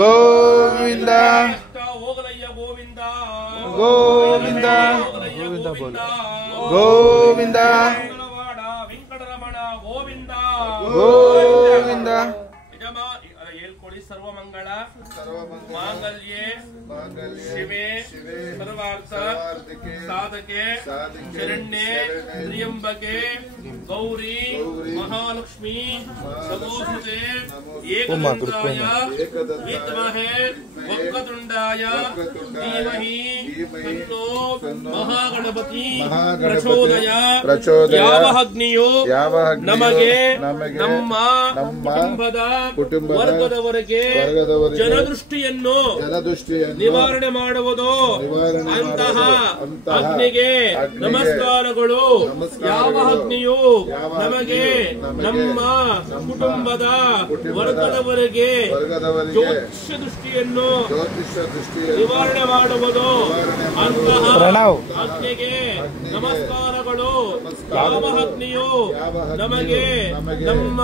ಗೋವಿಂದ ಹೋಗಲಯ್ಯ ಗೋವಿಂದ ಗೋವಿಂದ ಗೋವಿಂದ ಮಂಗಳವಾಡ ವೆಂಕಟರಮಣ ಗೋವಿಂದ ಗೋವಿಂದ ಹೇಳ್ಕೊಳ್ಳಿ. ಸರ್ವಮಂಗಳ ಮಾಂಗಲ್ಯೆ ಶಿವೆ ಸರ್ವಾರ್ಥ ಸಾಧಕೆ ಶರಣ್ಯೆ ತ್ರ್ಯಂಬಕೆ ಗೌರಿ ಮಹಾಲಕ್ಷ್ಮಿ ನಮೋಸ್ತುತೆ ಏಕದಂತಾಯ ವಿದ್ಮಹೇ ವಕ್ರತುಂಡಾಯ ಧೀಮಹಿ ತನ್ನೋ ಮಹಾಗಣಪತಿ ಪ್ರಚೋದಯಾತ್. ಯಾವ ಅಗ್ನಿಯು ನಮಗೆ ನಮ್ಮ ಕುಟುಂಬದ ವರ್ಗದವರೆಗೆ ಜನದೃಷ್ಟಿಯನ್ನು ನಿವಾರಣೆ ಮಾಡುವುದು. ಅಂತಹ ಅಗ್ನಿಗೆ ನಮಸ್ಕಾರಗಳು. ಯಾವ ಅಗ್ನಿಯು ನಮಗೆ ನಮ್ಮ ಕುಟುಂಬದ ವರ್ಗದವರೆಗೆ ಜ್ಯೋತಿಷ್ಯ ದೃಷ್ಟಿಯನ್ನು ನಿವಾರಣೆ ಮಾಡುವುದು. ಅಂತಹ ಅಗ್ನಿಗೆ ನಮಸ್ಕಾರಗಳು. ಯಾವ ಅಗ್ನಿಯು ನಮಗೆ ನಮ್ಮ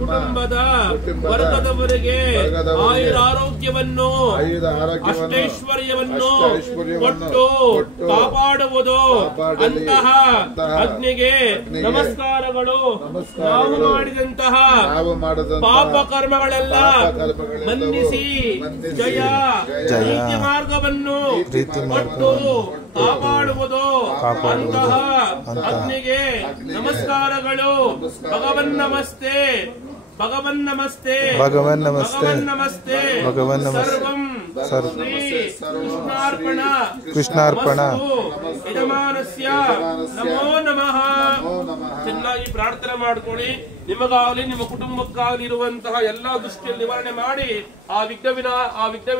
ಕುಟುಂಬದ ವರ್ಗದವರೆಗೆ ಆಯುರಾರೋಗ್ಯವನ್ನು ಅಷ್ಟೈಶ್ವರ್ಯವನ್ನು ಕೊಟ್ಟು ಕಾಪಾಡುವುದು. ಅಂತಹ ಅಗ್ನಿಗೆ ನಮಸ್ಕಾರಗಳು. ನಾವು ಮಾಡಿದಂತಹ ಪಾಪ ಕರ್ಮಗಳೆಲ್ಲ ಮನ್ನಿಸಿ ಜಯ ನೀತಿ ಮಾರ್ಗವನ್ನು ಕೊಟ್ಟು ಕಾಪಾಡುವುದು. ಅಂತಹ ಅಗ್ನಿಗೆ ನಮಸ್ಕಾರಗಳು. ಭಗವನ್ ನಮಸ್ತೆ ಭಗವನ್ ನಮಸ್ತೆ ಭಗವನ್ ನಮಸ್ತೆ ಭಗವನ್ ನಮಸ್ತೆ ಭಗವನ್ ನಮಸ್ತೆ. ಸರ್ವಂ ಶ್ರೀ ಕೃಷ್ಣಾರ್ಪಣ ಕೃಷ್ಣಾರ್ಪಣ. ಯಜಮಾನಸ್ಯ ನಮೋ ನಮಃ. ಚೆನ್ನಾಗಿ ಪ್ರಾರ್ಥನೆ ಮಾಡ್ಕೊಳ್ಳಿ. ನಿಮಗಾಗಲಿ ನಿಮ್ಮ ಕುಟುಂಬಕ್ಕಾಗಲಿ ಇರುವಂತಹ ಎಲ್ಲಾ ದೃಷ್ಟಿಯಲ್ಲಿ ನಿವಾರಣೆ ಮಾಡಿ ಆ ವಿಘ್ನ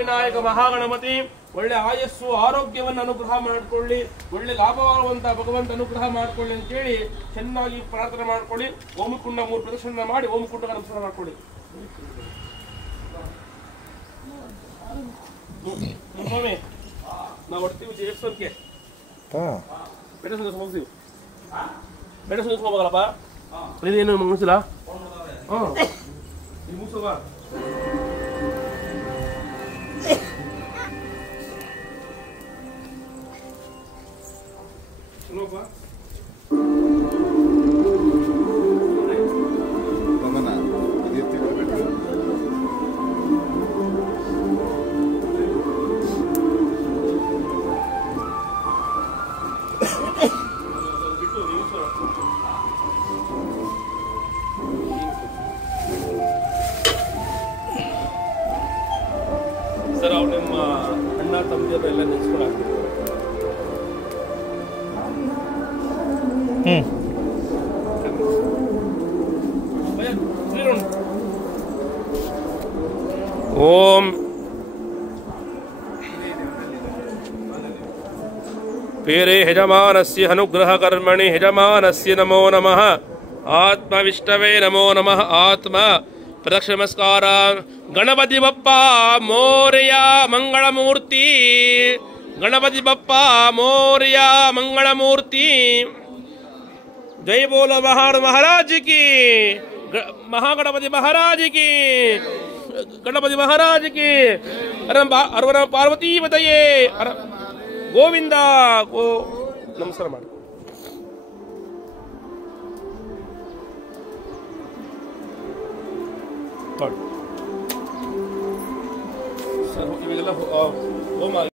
ವಿನಾಯಕ ಮಹಾಗಣಪತಿ ಒಳ್ಳೆ ಆಯಸ್ಸು ಆರೋಗ್ಯವನ್ನು ಅನುಗ್ರಹ ಮಾಡಿಕೊಳ್ಳಿ. ಒಳ್ಳೆ ಲಾಭವಾಗುವಂತಹ ಭಗವಂತ ಅನುಗ್ರಹ ಮಾಡಿಕೊಳ್ಳಿ ಅಂತೇಳಿ ಚೆನ್ನಾಗಿ ಪ್ರಾರ್ಥನೆ ಮಾಡ್ಕೊಳ್ಳಿ. ಓಮಕುಂಡ 3 ಪ್ರದಕ್ಷಿಣೆ ಮಾಡಿ ಓಮಕುಂಡ ನಮಸ್ಕಾರ ಮಾಡ್ಕೊಳ್ಳಿ. ಸ್ವಾಮಿ ನಾವು ಹೊಡ್ತೀವಿ ದೇವಸ್ಥಾನಕ್ಕೆ ಬೆಟ್ಟ ಸಂದೇಶ ಮುಗಿಸ್ತೀವಿ. ಬೆಟ್ಟ ಸಂದೇಶ ಹೋಗಲ್ಲಪ್ಪ ನೀನೇನು ಮುಗಿಸಿಲ್ಲ. ಮುಗಿಸೋಗ ಸರ್. ಅವ್ರು ನಿಮ್ಮ ಅಣ್ಣ ತಮ್ಮದಿಯರು ಎಲ್ಲ ನೆನೆಸ್ಕೊಂಡು ಓಂ ಪೇರೆ ಯಜಮಾನಸ್ಯ ಅನುಗ್ರಹ ಕರ್ಮಣಿ ಯಜಮಾನಸ್ಯ ನಮೋ ನಮಃ. ಆತ್ಮವಿಷ್ಟವೇ ನಮೋ ನಮಃ. ಆತ್ಮ ಪ್ರದಕ್ಷಿಣ ನಮಸ್ಕಾರ. ಗಣಪತಿ ಬಪ್ಪ ಮೋರ್ಯ ಮಂಗಳಮೂರ್ತಿ. ಗಣಪತಿ ಬಪ್ಪ ಮೋರ್ಯ ಮಂಗಳಮೂರ್ತಿ. ಜೈ ಬೋಲೋ महाराज की. महागणपति महाराज की. गणपति महाराज की. अरवण पार्वती बतये ಗೋವಿಂದ ಗೋ. ನಮಸ್ಕಾರ ಮಾಡಿ. ಸರ್ ಇವಾಗೆಲ್ಲ ಹೋಮ